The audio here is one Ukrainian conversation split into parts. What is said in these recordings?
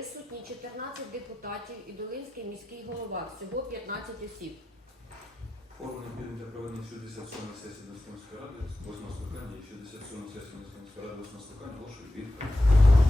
Присутні 14 депутатів і Долинський міський голова. Всього 15 осіб. Необхідний для проведення 67 сесії Донської міської ради, 8 скликання і 67 сесії Донської міської ради, 8 скликання, оголошую відкритим.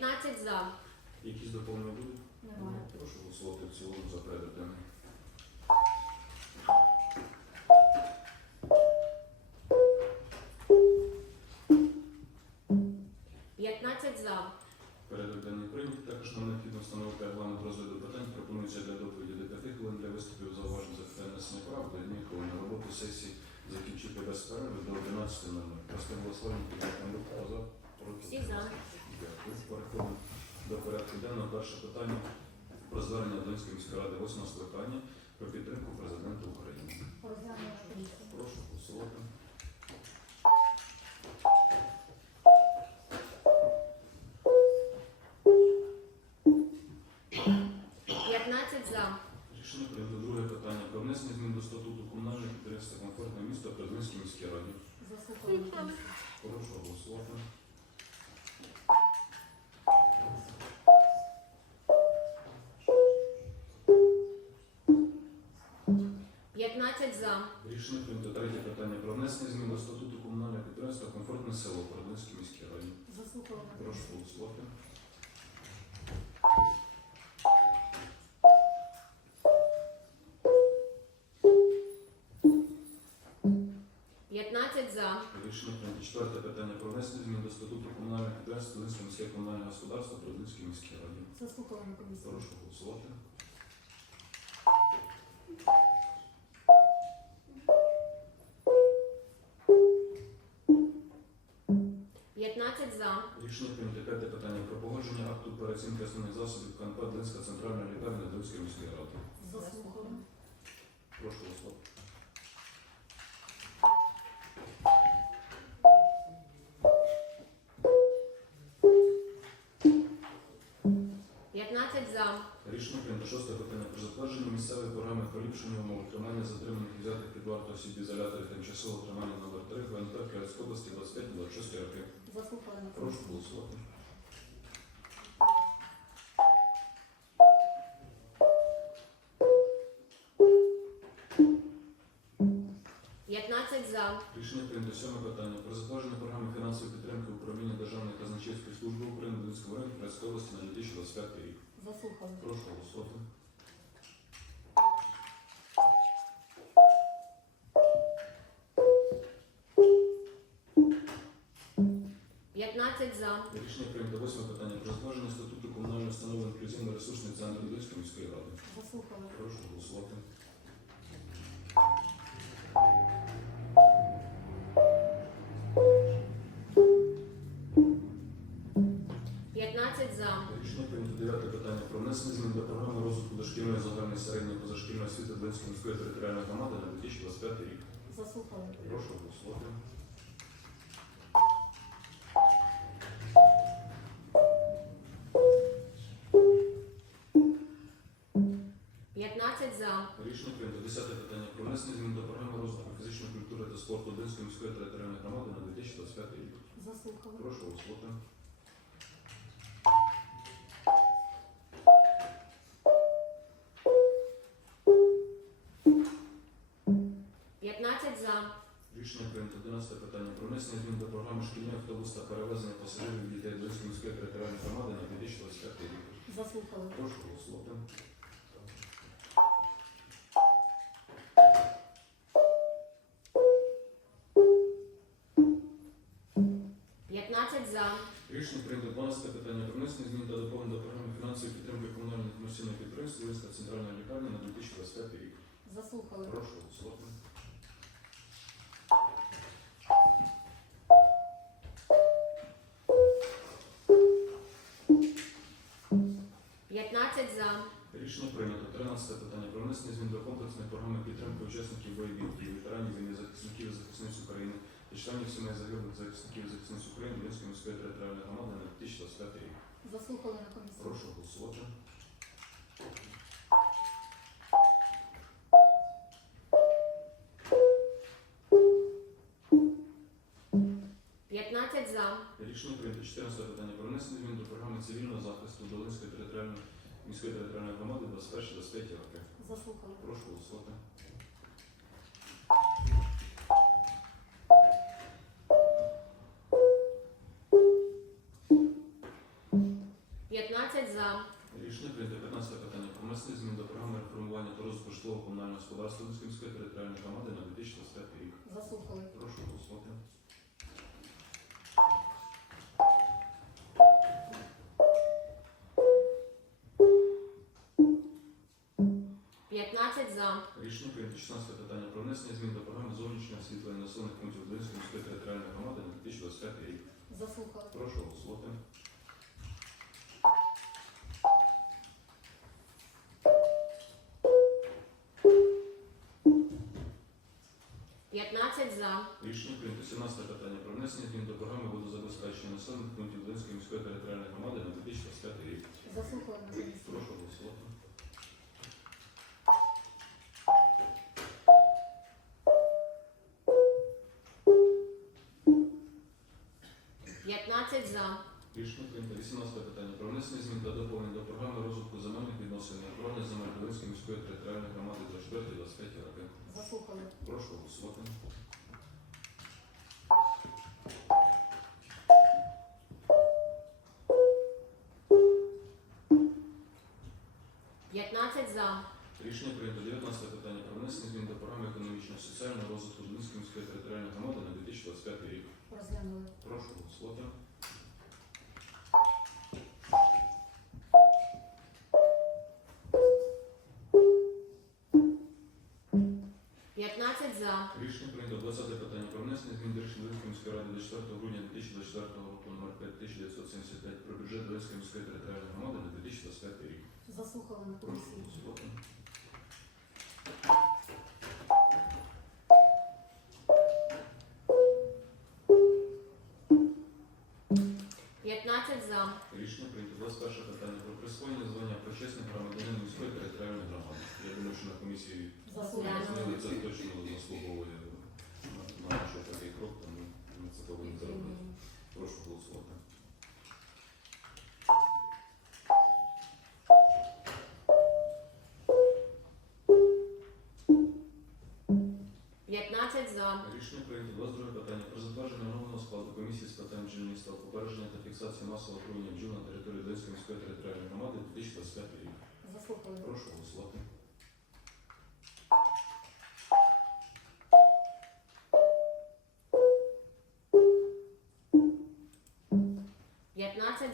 15 за. Якісь доповнення будуть? Прошу голосувати в цілому за порядок денний. – 15 за. Порядок денний прийнятий. Також нам необхідно встановити регламент розгляду питань. Пропонується для доповіді до 5 хвилин для виступів зауважень за питання несення прав, до 1 хвилини роботу сесії закінчити без перерви до 11.00. Просто голосування підтримуємо за проти. Всі за. Переходимо до порядку денного. Перше питання про звернення Долинської міської ради 8 скликання про підтримку президента України. Прошу голосувати. – 15 за. Рішення прийнято друге питання про внесення змін до статуту комунального підприємства комфортне місто при міській раді. Прошу голосувати. – Рішення прийнято третє питання про внесення змін до статуту комунального підприємства комфортне село при Долинській міській раді. Прошу голосувати. – 15 за. Рішення прийнято четверте питання про внесення змін до статуту комунального підприємства Долинське міське комунальне господарство при міській раді. Прошу голосувати. – Рішення п'яте питання про погодження акту переоцінки основних засобів КНП Долинська центральна лікарня Долинської міської ради. Прошу голосувати. – поліпшення умов тримання затриманих і взятих під варту осіб в тимчасового тримання номер 3 ВНП Київської області 25-26 років. Прошу голосувати. – за. Рішення прийнято сьоме питання про затвердження програми фінансової підтримки управління Державної казначейської служби України Долинського району Київської області на 2025 рік. Заслухали. Прошу голосувати. Питання статуту комунальної установи інклюзивно-ресурсний центр Львівської міської ради. Заслухали. Прошу голосувати. П'ятнадцять за. Рішення прийнято. Дев'яте питання про внесення змін до програми розвитку дошкільної загальної середньої позашкільної освіти Львівської міської територіальної громади на 2025 рік. Заслухали. Прошу голосувати. Спорту Львівської міської територіальної громади на 2025 рік. Заслухали. Прошу голосувати. П'ятнадцять за. Рішення прийнято. 11 питання про внесення змін до програми шкільний автобус та перевезення пасажирів дітей Львівської міської територіальної громади на 2025 рік. Заслухали. Прошу голосувати. Рішення прийнято 12 питання про внесення змін та доповнень до програми фінансової підтримки комунальних комерційних підприємств Львівська центральна лікарня на 2025 рік. Заслухали. Прошу голосувати. П'ятнадцять за. Рішення прийнято. 13 питання про внесення змін до комплексної програми підтримки учасників бойових дій, ветеранів війни, захисників і захисниць України та членів сімей загиблих захисників і захисниць України Львівської міської територіальної громади на 2025 рік. Заслухали на комісії. Прошу голосувати. П'ятнадцять за. Рішення прийнято 14 питання про внесення змін до програми цивільного захисту Долинської територіальної міської територіальної громади 21-25 роки. Заслухали. Прошу голосувати. Комунального господарства Луцької міської територіальної громади на 2025 рік. Заслухали. Прошу голосувати. П'ятнадцять за. Рішення прийнято 16 питання про внесення змін до програми зовнішнього освітлення населених пунктів Луцької міської територіальної громади на 2025 рік. Заслухали. Прошу голосувати. Рішення 17 питання про внесення змін до програми водозабезпечення населених пунктів Луцької міської територіальної громади на 2025 рік. Заслухали на. Прошу голосувати. П'ятнадцять за. Рішення прийнято 18 питання про внесення змін та доповнень до програми розвитку земельних відносин і охорони земель Долинської міської територіальної громади 24-25 роки. Заслухали. Прошу голосувати. Економічного соціального розвитку Долинської міської територіальної громади на 2025 рік. Розглянули. Прошу голосувати. За. Рішення прийнято 20 питання про внесення змін до рішення Долинської міської ради 24 грудня 2024 року номер 5975 про бюджет Долинської міської територіальної громади на 2025 рік. Заслухали на комісії. За. Рішення прийнято 21 питання про присвоєння звання почесних громадянин міської територіальної громади. Я думаю, що на комісії зміни це точно заслуговує на, наш такий крок, тому ми це повинні зробити. Прошу голосувати. П'ятнадцять за. Рішення комісії з попередження та фіксації масового отруєння бджіл на території Долинської міської територіальної громади 2025 рік. Заслухали. Прошу голосувати.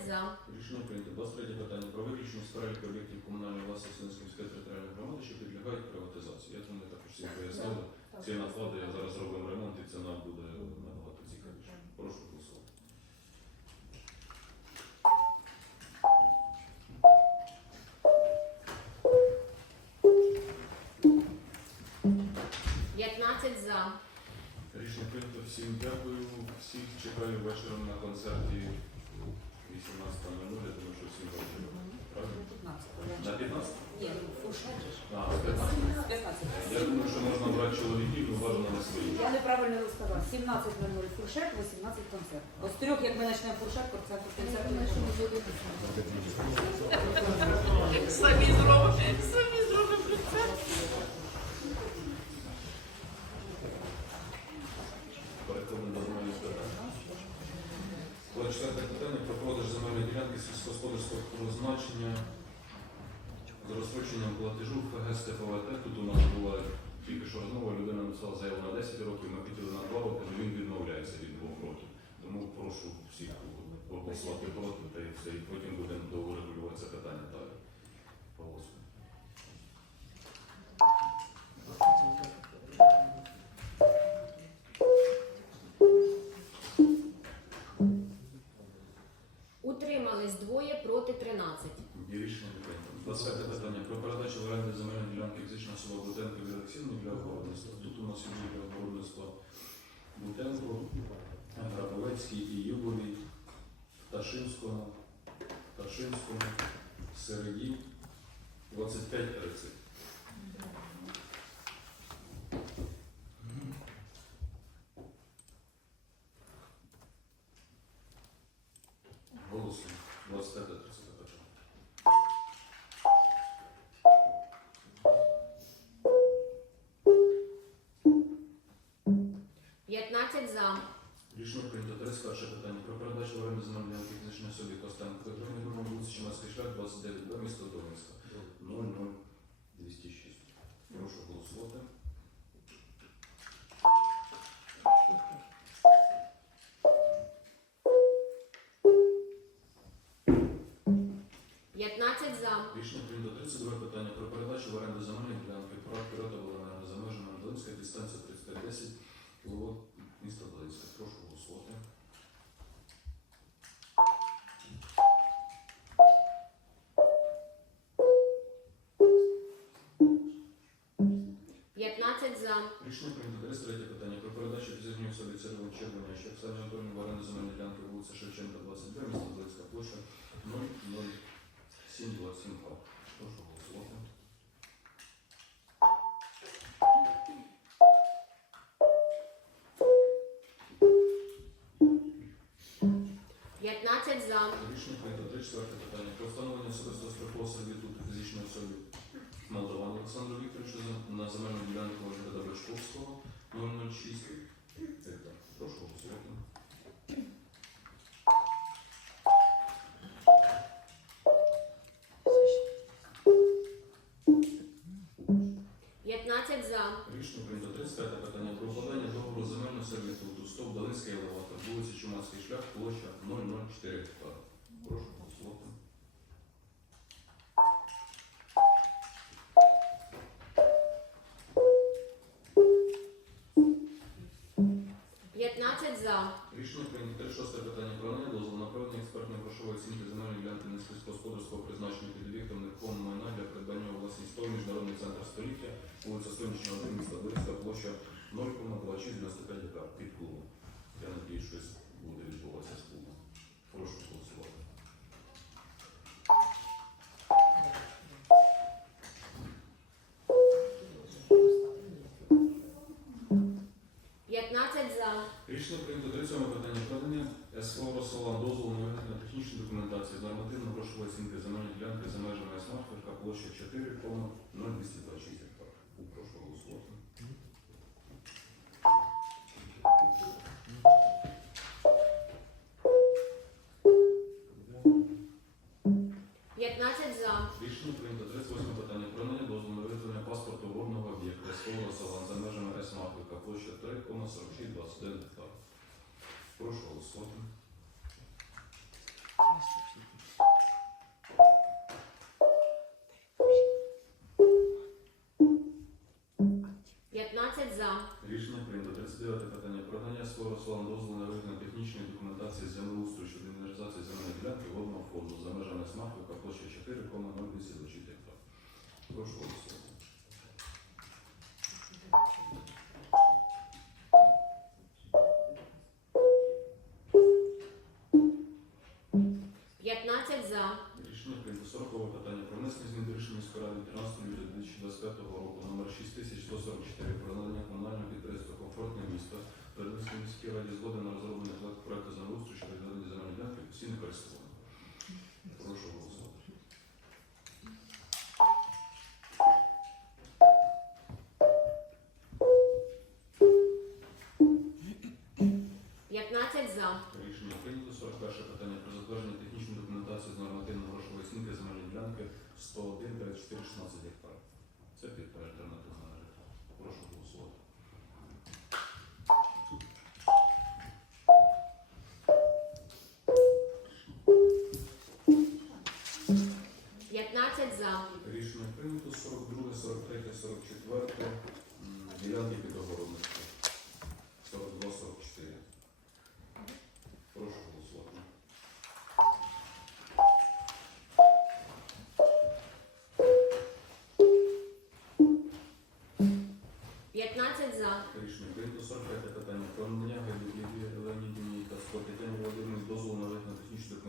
за. Рішення прийнято. 23 питання про виключення з переліку об'єктів комунальної власності Сумської територіальної громади, що підлягають приватизації. Я думаю, також всім пояснили. Ці наклади я зараз робимо ремонт і ціна буде 15 за. Рішення прийнято. Всім дякую. Всіх чекаю вечором на концерті 18.00, я що всім бачимо. Правильно? 15. На 15? Ні, ну, А, з Я думаю, що можна брати чоловіків, ну, але бажано на свої. Я неправильно розказала. 17.00 фуршет, 18 концерт. Ось трьох, як ми почнемо фуршет, концерт, концерт, Самі зробимо. 24 питання про продаж земельної ділянки сільськогосподарського призначення з розстроченням платежу ФГ Степове Тут у нас була тільки що розмова, людина написала заяву на 10 років, ми підтягли на 2 роки, але він відмовляється від 2 років. Тому прошу всіх проголосувати проти, та і потім будемо дорегулювати це питання далі. Голосуємо. Є рішення прийнято. 20 питання про передачу в оренду земельної ділянки фізичної особи Бутенко від Олексійної для огородництва. Тут у нас є для огородництва Бутенко, Грабовецький і Югові, Пташинському, Пташинському, Середі, 25-30. За. Рішення прийнято 31 питання про передачу в оренду земельної ділянки фізичної особі Костенко Петровні Гурма, вулиці Чиманський шлях, 29 до міста Долинська. 00206. Прошу голосувати. П'ятнадцять за. Рішення прийнято 32 питання про передачу за. Рішення прийнято 33 питання про передачу фізичній особі Цервон Червоня, що Оксані Анатольовні в оренду земельної ділянки вулиця Шевченка, 22, місто Долинська площа 00727 га. Прошу голосувати. П'ятнадцять за. Рішення прийнято 34 питання про встановлення особистого страхового сервітуту фізичної особи Молдована Олександру Вікторовичу на земельну ділянку Ольга Бачковського 006 гектар. Прошу голосувати. Рішення прийнято 35 питання про укладання договору земельного сервітуту СТОВ Долинський елеватор, вулиця Чумацький шлях, площа 004 Рішення прийнято 36 питання про надання дозволу на проведення експертної грошової оцінки земельної ділянки несільськогосподарського призначення під об'єктом нерухомого майна для придбання у власність ТОВ Міжнародний центр століття, вулиця Сонячного 1 міста Бориска, площа 0,2695 гектар під клубом. Я надіюсь, щось Рішення прийнято 37 питання про надання СО «Росолан» дозволу на виготовлення технічної документації з нормативно-грошової оцінки земельної ділянки за межами Смарфівка, площа 4,0226 гектар. Прошу голосувати. Рішення прийнято 38 питання про надання дозволу на виготовлення паспорту водного об'єкта СО «Росолан» за межами Смарфівка, площа 3,4621 гектар. Прошу голосувати. За. Рішення прийнято. 39 питання. Продання свого слова дозволу на вигляд технічної документації землеустрою щодо інвентаризації земельної ділянки водного фонду за межами смахівка площа 4,084 Прошу голосувати. Місто передбачення міській раді згоди на розроблення проекту землеустрою щодо відведення земельної Всі постійне користування. Прошу голосувати. 42, 43, 44. Ділянки під огородництво. 42, 44. Прошу голосувати. П'ятнадцять за. Рішення прийнято 45 питання. Про надання Гайдуківі Леонідівні та Тетяні Володимирівні дозволу на виконання технічної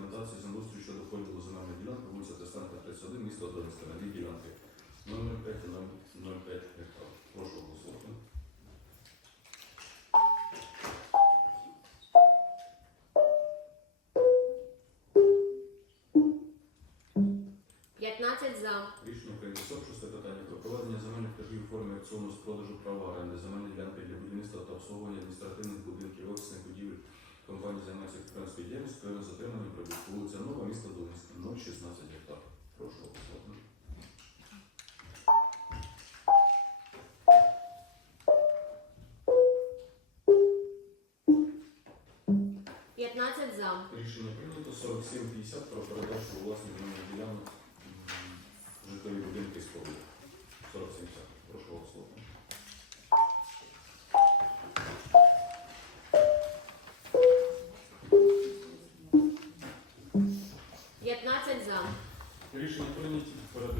формі аукціону з продажу права оренди земельної ділянки для будівництва та обслуговування адміністративних будинків, офісних будівель. Компанія займається підприємською діяльністю з отриманням прибутку. Вулиця Нова, місто Донецьк, 016 гектар. Прошу голосувати. Рішення прийнято 47-50 про передачу земельних ділянок житлові будинки з споруди. 47 Прошу голосувати. П'ятнадцять за. Рішення прийняті. Порядок